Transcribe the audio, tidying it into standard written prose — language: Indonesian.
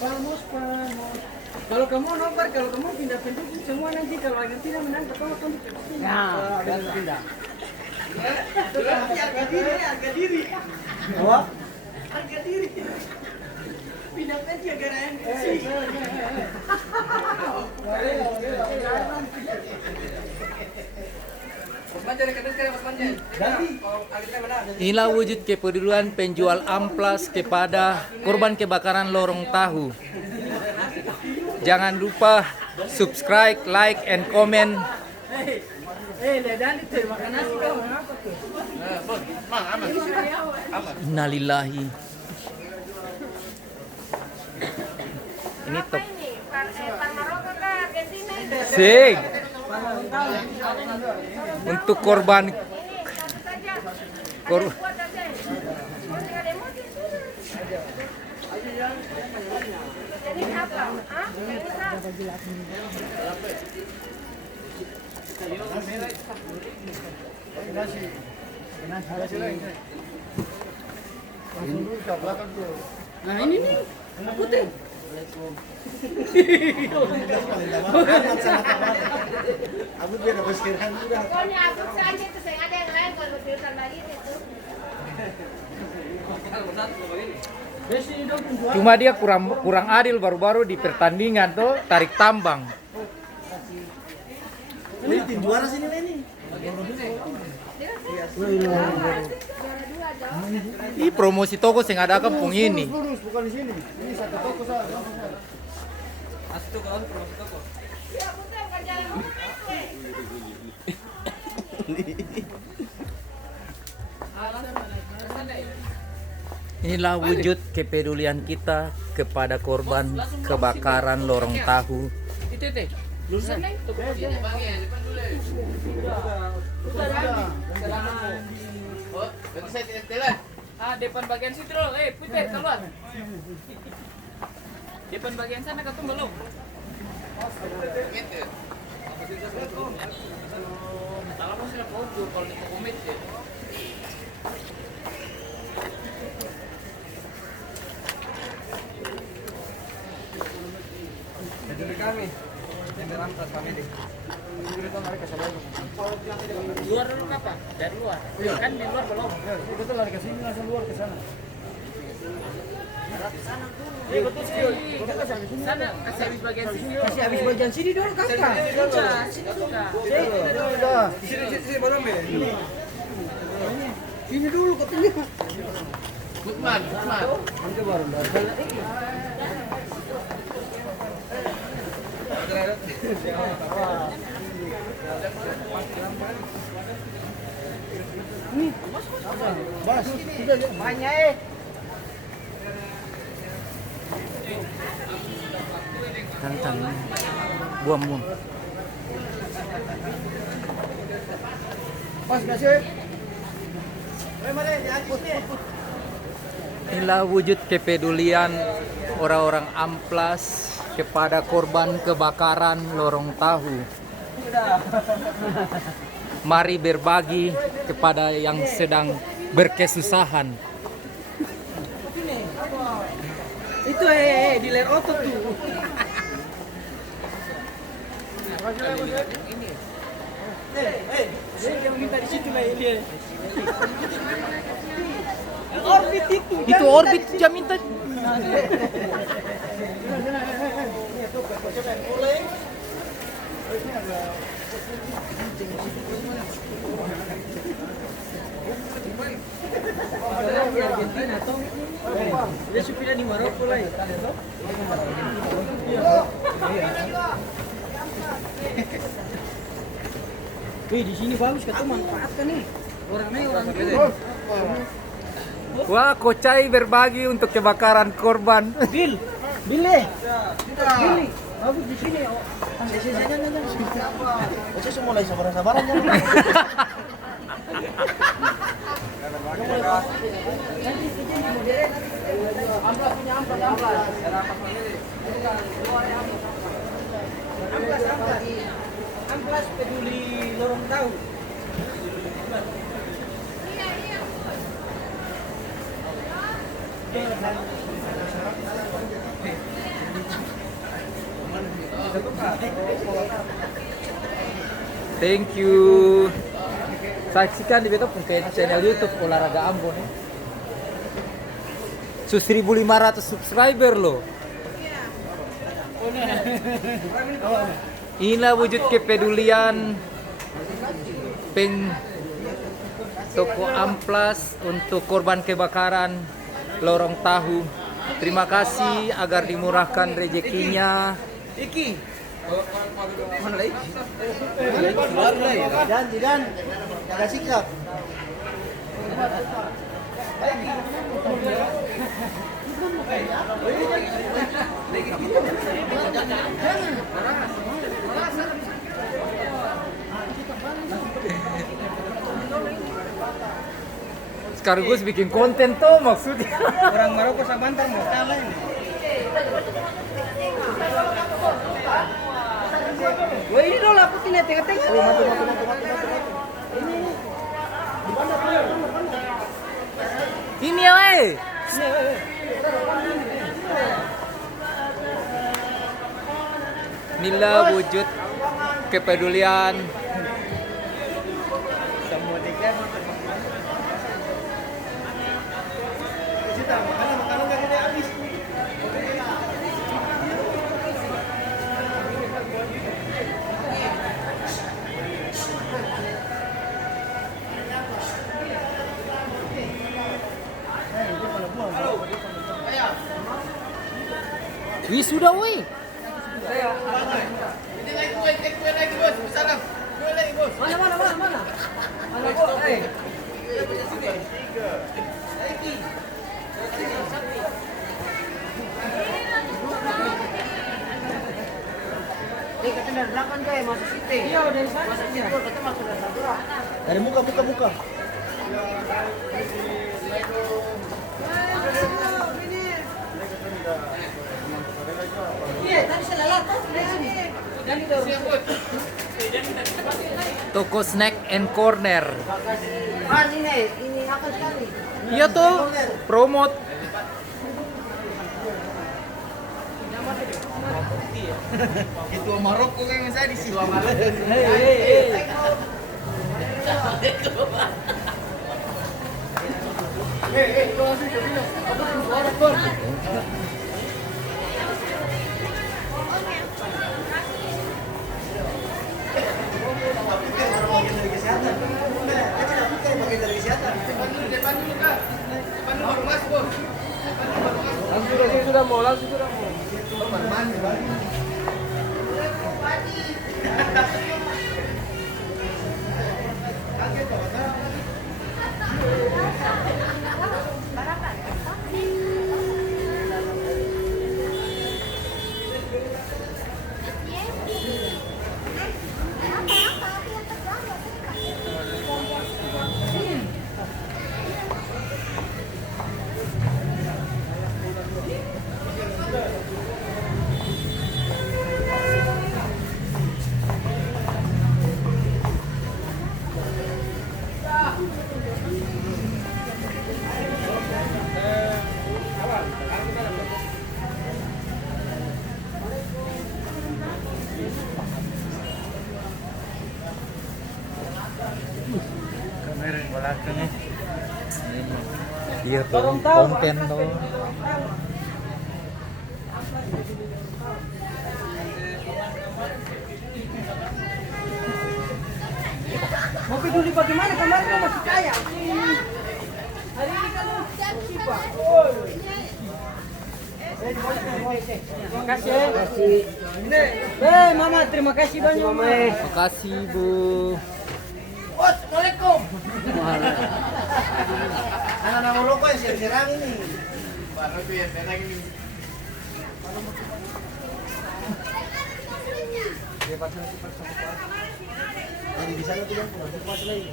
Vamos. Kalau kamu nobar, kalau kamu pindah pintu semua nanti kalau Argentina menang kamu pindah. Nah, pindah. Harga diri. Apa? Harga diri. Pindah pintu gara MC. Inilah wujud kepedulian penjual amplas kepada korban kebakaran lorong tahu. Jangan lupa subscribe, like, and comment. Ledan itu makan nasi kamu apa tuh? Innalillahi. Ini top. Sing. Untuk korban Nah ini nih, putih. Aku biar dapat sekiraan udah. Pokoknya aku saja itu saya ada yang lain kalau berpikiran lagi itu. cuma dia kurang adil baru-baru di pertandingan tuh tarik tambang. Ini tim juara sini ini. Ini promosi toko sing ada kampung ini. Lurus bukan di sini. Ini satu toko saja. Ya, bukan kerja yang Inilah wujud kepedulian kita kepada korban kebakaran lorong tahu. Lulusan nih. Depan bagian situ loh, putih keluar. Depan bagian sana ketemu belum? Kalau mau sih fokus kalau nih komit ya. Dari kami, dari rampas kami deh. Luar dulu apa? Dari luar. Kan di luar belum. Betul lari ke sini langsung luar ke sana. Betul sih. Sana kasih habis bagian sini. Kasih habis bagian sini dulu kakak. Sini sudah. Sini baru ambil. Sini dulu katanya. Gutman. Nanti baru. Bas, sudah Banyak Tantang buang. Pas kasih. Inilah wujud kepedulian orang-orang amplas kepada korban kebakaran lorong tahu. Mari berbagi kepada yang sedang berkesusahan. itu di ler otot tuh. Dia minta di situ lah dia. Orbit itu. Itu orbit dia minta. Di Argentina tuh. Dia supirnya di Maroko lah. Wih, di sini bagus kita manfaatkan nih. Orangnya orang tua. Wah, Kocai berbagi untuk kebakaran korban. Bill, bagus di sini. Jangan. Saya semua mulai sabaran-sabaran ya. Amplas peduli lorong tahu. Thank you. Saksikan di beta punya channel YouTube Olahraga Ambon ya. 1.500 subscriber loh. Inilah wujud kepedulian toko amplas untuk korban kebakaran lorong tahu. Terima kasih agar dimurahkan rezekinya. Iki. Mana lagi? Dan jaga sikap. Sekaligus bikin konten tuh maksudnya. Orang Maroko Sabantar mau kalah ini. Wah ini dong aku tidak tengah-tengah. Mati. Ini ya, weh. Inilah wujud kepedulian. Semua tiket. Kita makanan enggak ada habis. Wih sudah weh. Mana? Kok? Kita dari belakang kayak masuk situ. Iya dari sana. Masuk situ kita masuk dari sana. Dari muka. Iya, tadi saya lelah tuh dari sini. Toko snack and corner. Ini akan sekali. Iya tuh, promote. Itu Maroko yang saya di sini. Sudah mau. Kamera di belakangnya. Iya tuh, konten tuh. Mau peduli bagaimana kemarin masih kaya. Hari ini kan siapa? Terima kasih. Mama, terima kasih banyak, Mama. Terima kasih, Bu. Assalamualaikum. Anak-anak Maroko yang serang ini. Baru tuh yang serang ini. Jadi di sana tuh yang pulang pas lagi.